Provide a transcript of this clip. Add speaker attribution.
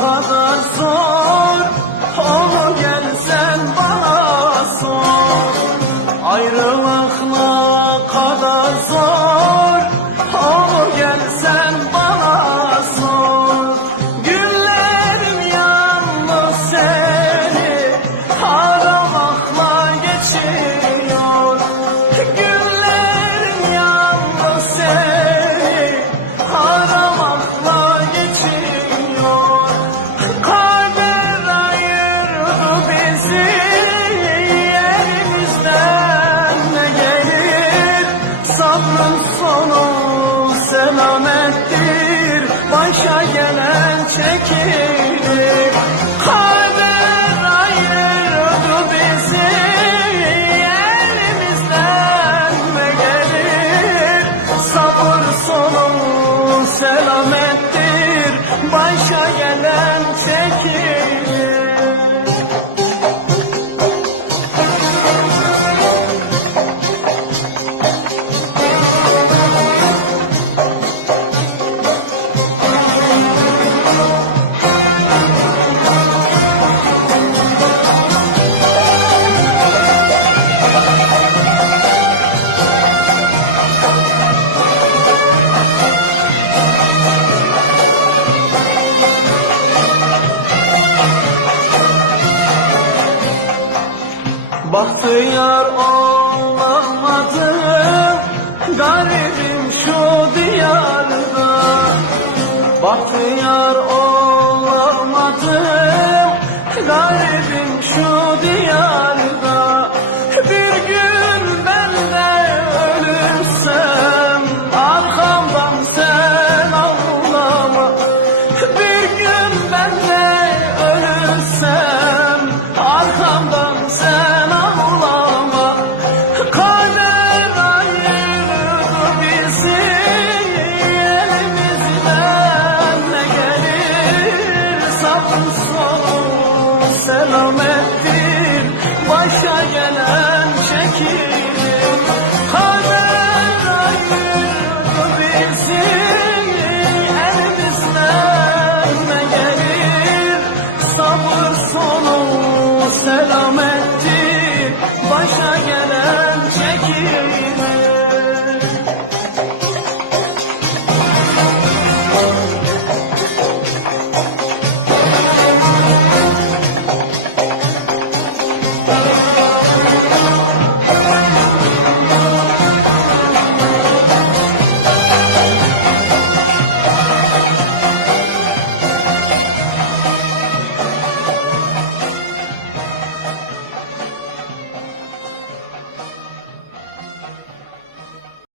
Speaker 1: kadar zor. Onu gel sen bana sor. Ayrılık ne kadar zor. Çekilir Kader ayırdı bizi Elimizden ne gelir? Sabır sonu selamettir. Başa gelen çekilir Bahtiyar olamadım Garibim şu diyarda. Bahtiyar olamadım gentleman.